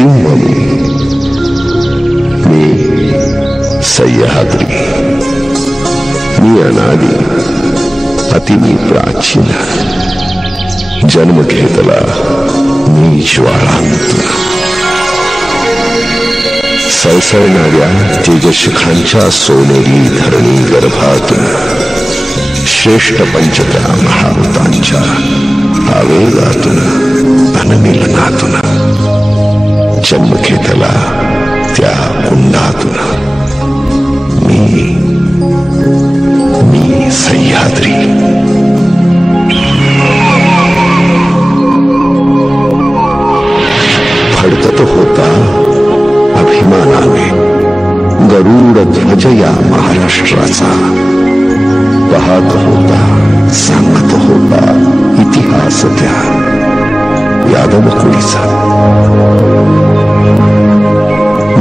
सिंह मी सह्याद्री, मी अनादी अति मी प्राचीन, जन्म घेतला मी ज्वाळांतून. सळसळणाऱ्या तेजशिखांच्या सोनेरी धरणी गर्भातून, श्रेष्ठ पंचत्या महावतांच्या आवेगातून, अनमिलनातून, जन्म घेतला त्या कुंडातून. मी सह्याद्री. फडकत होता अभिमानाने गरुड ध्वज या महाराष्ट्राचा. पाहत होता, सांगत होता इतिहास त्या यादव कुळीचा.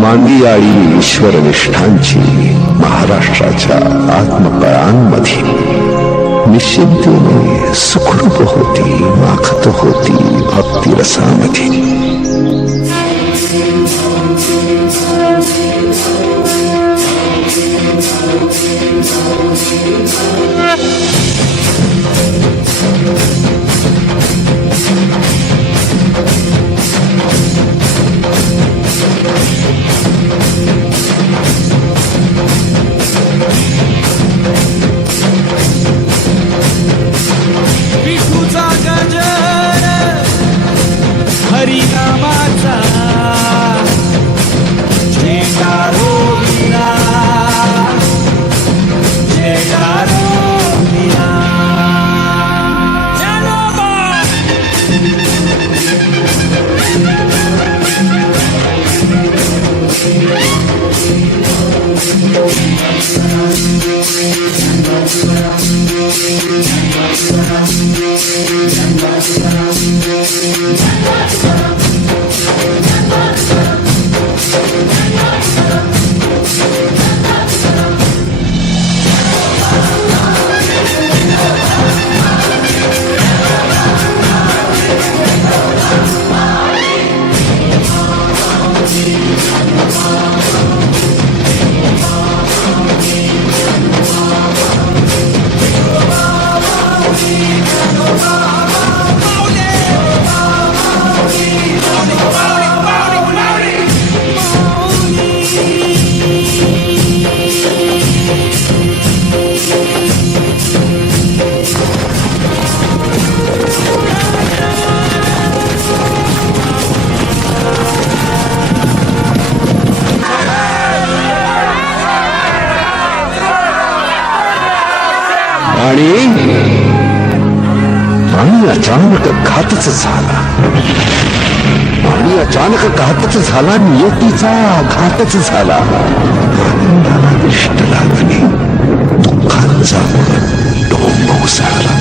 मांदियाळी ईश्वरनिष्ठांची महाराष्ट्राच्या आत्मकळांमध्ये निश्चिंतेने सुखरूप होती, माखत होती भक्तिरसामध्ये. आणि अचानक घातच झाला. नियतीचा घातच झाला. आनंदाला दृष्ट लागली, दुःखांचा डोंब उसळला.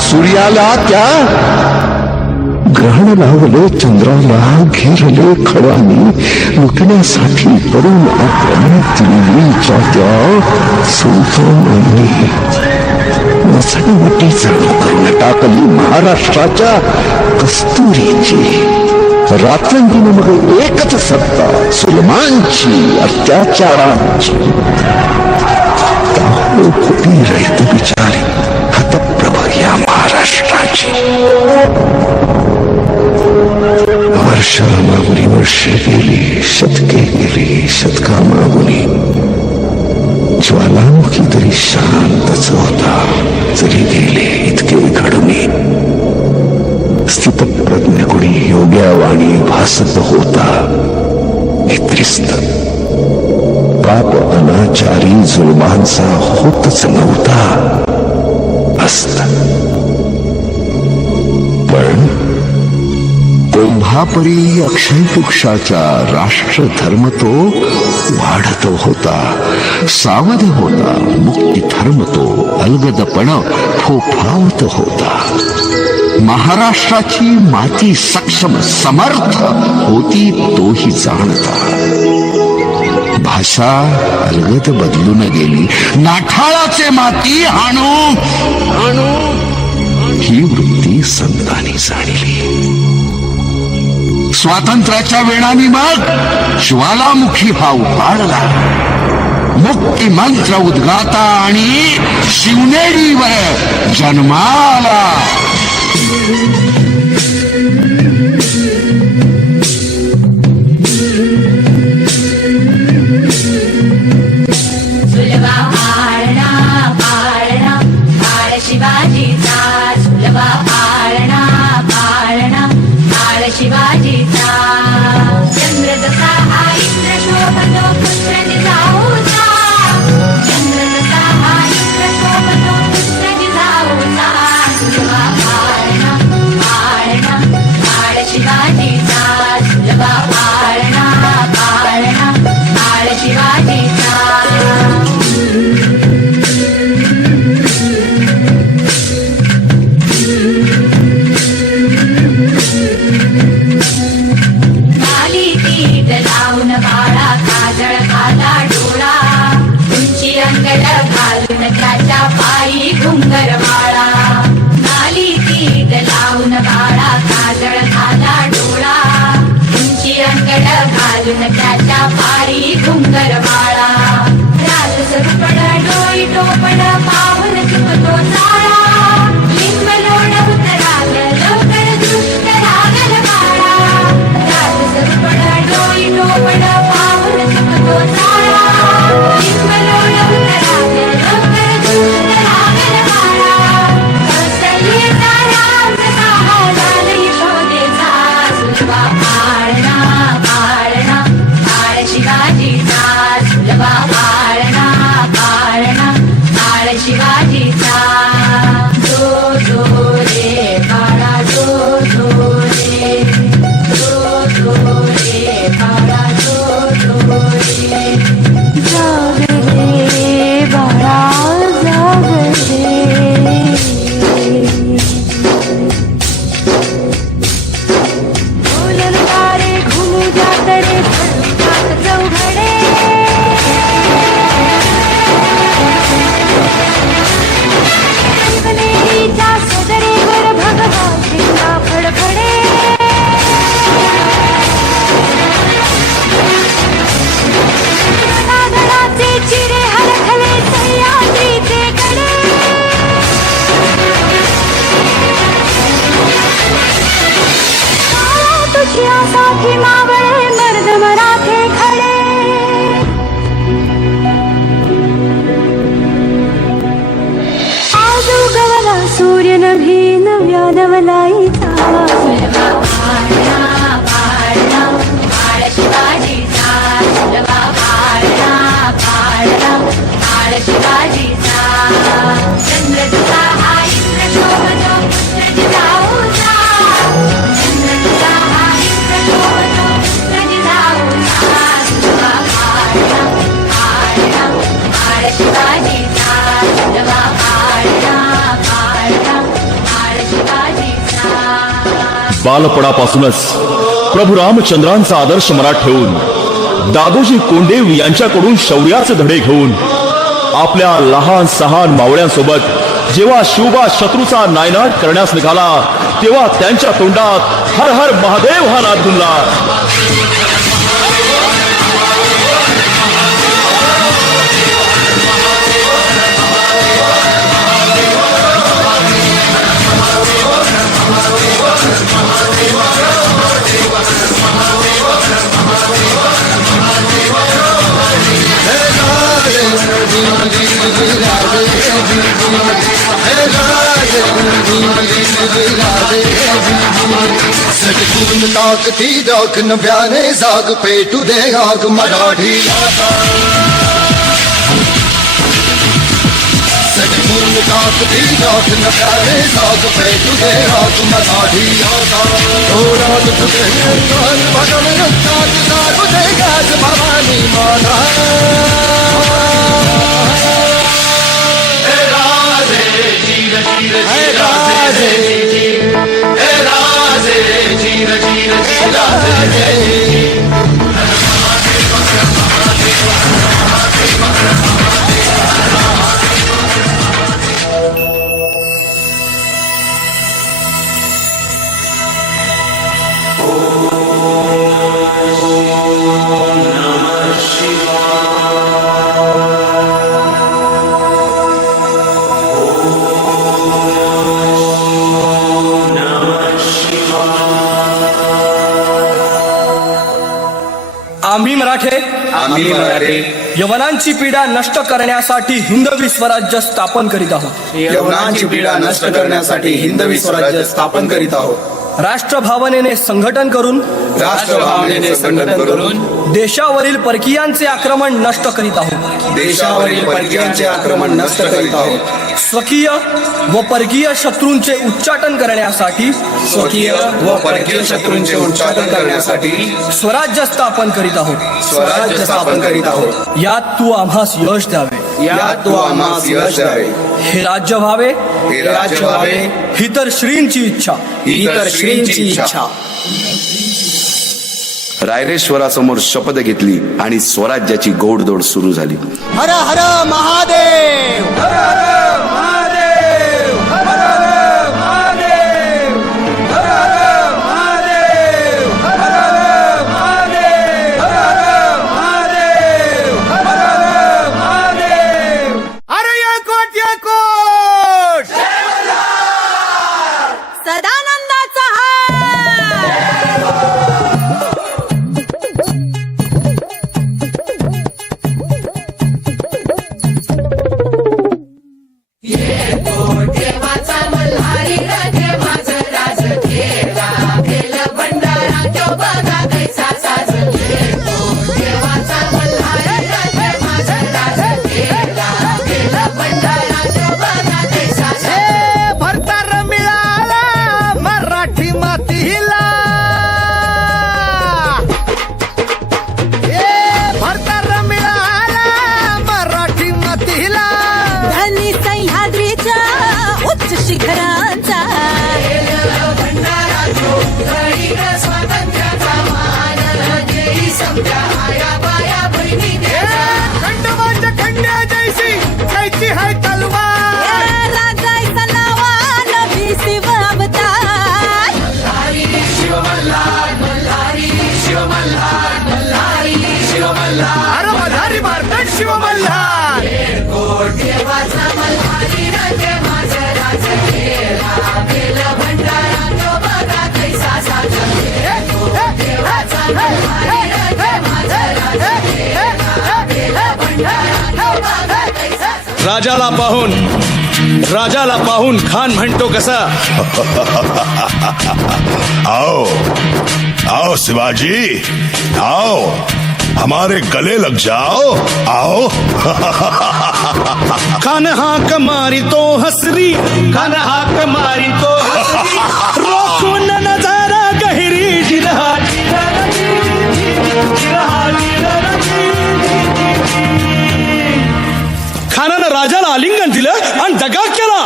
सूर्याला त्या ग्रहण लावले, चंद्राला घेरले खड्यानी. लुटण्यासाठी पडून आक्रमण दिल्लीच्या त्या सुलतानांनी नसणवटी चालू करून टाकली महाराष्ट्राच्या कस्तुरीची. रात्रंदिन मग एकच सत्ता, सुलमानची, अत्याचारांची. खोटी रहित बिचारी हतप्रभ या महाराष्ट्राची. वर्षामागुनी वर्षे गेली, शतके गेली, शतकामागुनी. ज्वालामुखी तरी शांतच होता, जरी गेले इतके घडुनी. स्थितप्रज्ञ कुणी योग्यावाणी भासत होता. त्रिस्त पाप अनाचारी जुलमांचा होतच नव्हता असत. पण कुंभापरी अक्षय वृक्षाचा राष्ट्रधर्म तो वाढत होता, सावध होता. मुक्ती धर्म तो अलगदपण फोफावत होता. महाराष्ट्राची माती सक्षम समर्थ होती तोही जाणता. भाषा अलगद बदलून गेली, नाठाळाचे माती आणू आणू ही वृत्ती संतांनी जाणली. स्वातंत्र्याच्या वेळाने मग ज्वालामुखी हा उफाळला. मुक्ती मंत्र उद्गाता आणि शिवनेरीवर जन्माला. सुलभा पाळणा पाळणा काळ शिवाजीचा. सुलभा पाळणा पाळणा काळ शिवाजीचा. चंद्र जसा हा इंद्र शोभतो पुत्र जिजाऊचा. चंद्र जसा हा इंद्र शोभतो पुत्र जिजाऊचा. सुलभा पाळणा पाळणा काळ शिवाजीचा. सुलभा पाळणा पाळणा काळ शिवाजीचा. खाली पीठ लावून बाळा काजळ घाला डोळा. उंची अंगड घालून त्याच्या पायी घुंगर वाळा. खाली पीठ लावून बाळा काजळ घाला डोळा. उंची अंगड घालून त्याच्या पायी घुंगर वाळा. रात सरपड डोई टोपड पाहून चुकतो जाळा. लिंब लोण उतराल लवकर दृष्ट लागल बाळा. रात सरपड डोई टोपड पाहून चुकतो जाळा. लिंब लोण उतराल लवकर दृष्ट लागल बाळा. कौसल्येचा राम कसा झाल यशोदेचा. सुलभा पाळणा पाळणा काळ शिवाजीचा. सुलभा पाळणा पाळणा काळ शिवाजीचा. जो जो रे बाळा जो जो रे. जो जो रे बाळा जो जो रे. जाग रे बाळा जाग रे. बोलन तारे घुमू जात रे जात चौघडे. शिवनेरीच्या सदरेवर भगवा झेंडा फडफडे. नागराचे चिरे हरखले सह्याद्रीचे कडे. तुझ्यासाठी मावळे मर्द मराठे खडे. आज उगवला सूर्य नभी नव्या नवलाईचा. सुलभा पाळणा पाळणा काळ शिवाजीचा. सुलभा पाळणा पाळणा काळ शिवाजीचा. चंद्र जसा हा इंद्र शोभतो पुत्र जिजाऊचा. चंद्र जसा हा इंद्र शोभतो पुत्र जिजाऊचा. सुलभा पाळणा पाळणा काळ शिवाजीचा. सुलभा पाळणा पाळणा काळ शिवाजीचा. बालपणापासूनच प्रभू रामचंद्रांचा आदर्श मनात ठेवून दादोजी कोंडदेव यांच्याकडून शौर्याचे धडे घेऊन आपल्या लहान सहान मावळ्यांसोबत जेव्हा शिवबा शत्रूचा नायनाट करण्यास निघाला तेव्हा त्यांच्या तोंडात हर हर महादेव हा नाद घुमला. सटकून ताकती राख नव्याने जाग पेटू दे आग मराठी. सटकून ताकती राख नव्याने जाग पेटू दे आग मराठी. थोरात तुझे भगवन रक्तात जागू दे गाज भवानी माता. आम्ही मराठे यवनांची पीडा नष्ट करण्यासाठी हिंदवी स्वराज्य स्थापन करीत आहोत. यवनांची पीडा नष्ट करण्यासाठी हिंदवी स्वराज्य स्थापन करीत आहोत. राष्ट्रभावनेने संघटन करून राष्ट्रभावनेने संघटन करून देशावरील परकीयांचे आक्रमण नष्ट करीत आहोत. देशावरील परकीयांचे आक्रमण नष्ट करीत आहोत. स्वकीय व परकीय शत्रूंचे उच्चाटन करण्यासाठी स्वकीय व परकीय शत्रूंचे उच्चाटन करण्यासाठी स्वराज्य स्थापन करीत आहोत. स्वराज्य स्थापन करीत आहोत. यात तू आम्हास यश द्यावे. यात तू आम्हास यश द्यावे. हे राज्य व्हावे हे राज्य व्हावे ही तर श्रींची इच्छा. ही तर श्रींची इच्छा. रायरेश्वरासमोर शपथ घेतली आणि स्वराज्याची गोडदोड सुरू झाली. हर हर महादेव. हर हर महादेव. हर हर महादेव. हर हर महादेव. हर हर महादेव. हर हर महादेव. हर हर महादेव. अरे या कोट सदानंदाचा भरतार मिळाला मराठी मातीला. भरतार मिळाला मराठी मातीला. धनी सह्याद्रीच्या उच्च शिखरांचा खंडोबाच्या खंड्या जैसी खायची हाय तलवार. राजाचा नावानं भीसीव अवतार. अरे मल्हारी मारतात शिव मल्हार. राजाला पाहून खान म्हणतो कसा. आओ आओ शिवाजी आओ हमारे गले लग जाओ आओ. खान हाक मारी तो हसरी. खान हाक मारी तो हसरी. रोखून नजारा गहिरी जिरहा. खानानं राजाला आलिंगन दिलं आणि दगा केला.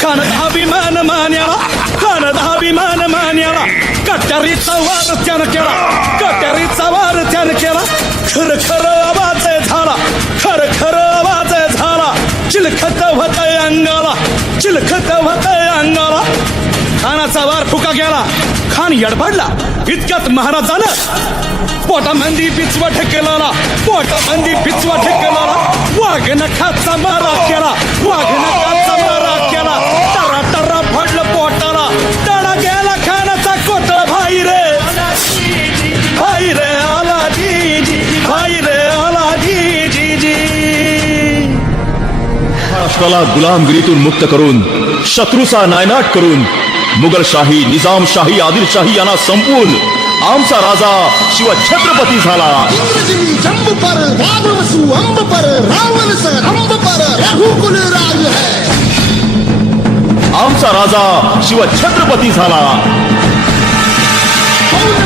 खानाचा अभिमान मान्याला. खानाचा अभिमान मान्याला. कट्यारीचा वार त्यानं केला. कट्यारीचा वार त्यानं केला. खर खर आवाज झाला. खर खर आवाज झाला. चिलखत होतय अंगाला. चिलखत होतय अंगाला. खानाचा वार फुका गेला. खान यडपडला. इतक्यात महाराजानं पोटामंदी पिचवा ठेकेला. पोटामंदी पिचवा ठेकेला. वाघ नखाचा मारा केला. वाघ नखाचा मारा केला. टरा टरा फडलं पोटाला. तडा गेला खानाचा कोटळ. भाई रे भाई रे आला जी. भाई रे आला जी. महाराष्ट्राला गुलामगिरीतून मुक्त करून शत्रूचा नायनाट करून मुघलशाही निजामशाही आदिलशाही यांना संपवून आमचा राजा शिव छत्रपती झाला. इंद्रजिनी जंब पर रावणसु अंब पर रावण सर अंब पर रघुकुल राज है. आमचा राजा शिव छत्रपती झाला.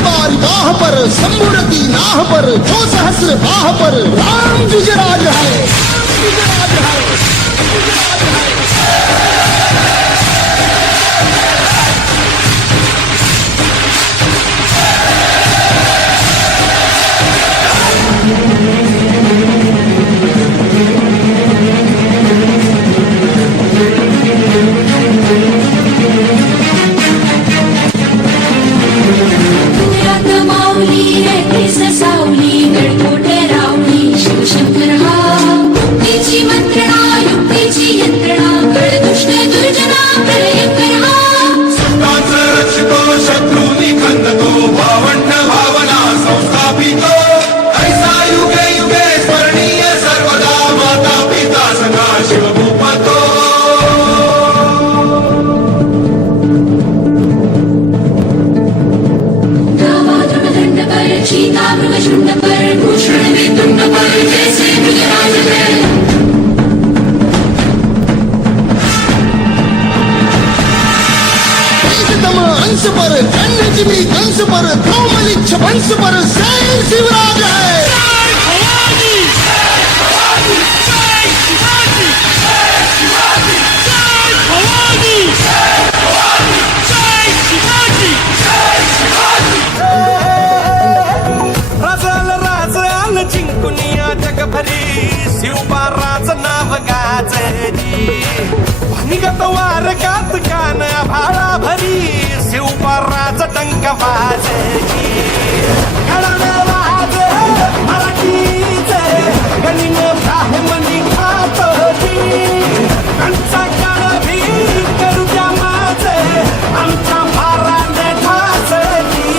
बारी बाह पर संबुरती नाह पर जो सहस्र बाह पर राम विजयराज है. विजयराज है. विजयराज है. पुण्यात माऊली वंश पर कन्नजिमी कंस पर द्रौमलिच्छ वंश पर जय शिवराज है राजाला राजाला जिंकुनिया जगभरी शिवबाराच नाव गाजली निगत वारकात कान भाळा भरी शिवबाराच टंक वाजली वाज मराठीचे गणिन ब्राह्मणी खातोजी कंचा काळ भी करू द्या माझे आमच्या भाराने ठासली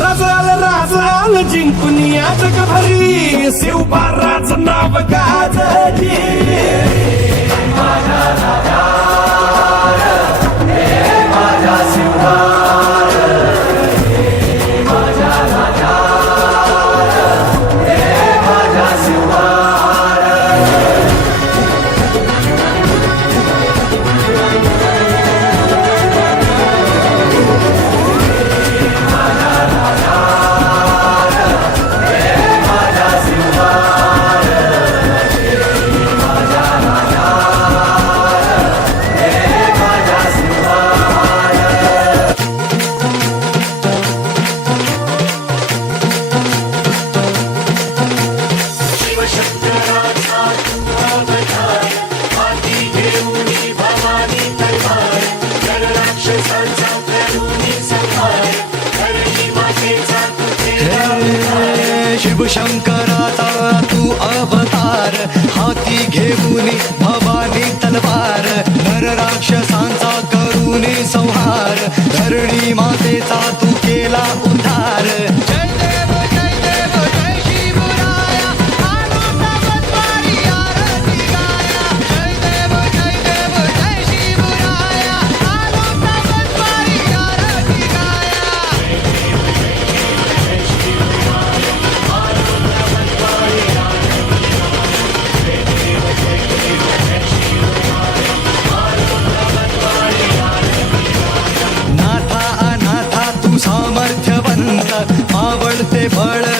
राजाला जिंकुनिया जगभरी शिवबाराच नाव गाजली शिवशंकराचा तू अवतार हाती घेऊनी भवानी तलवार नर राक्षसांचा करूनी संहार धरणी मातेचा तू केला उद्धार जय देव जय शिवराया आनंदवतारी आरती गाया जय देव जय शिवराया आनंदवतारी आरती गाया नाथा अनाथा तू सामर्थ्यवंत आवडते बळ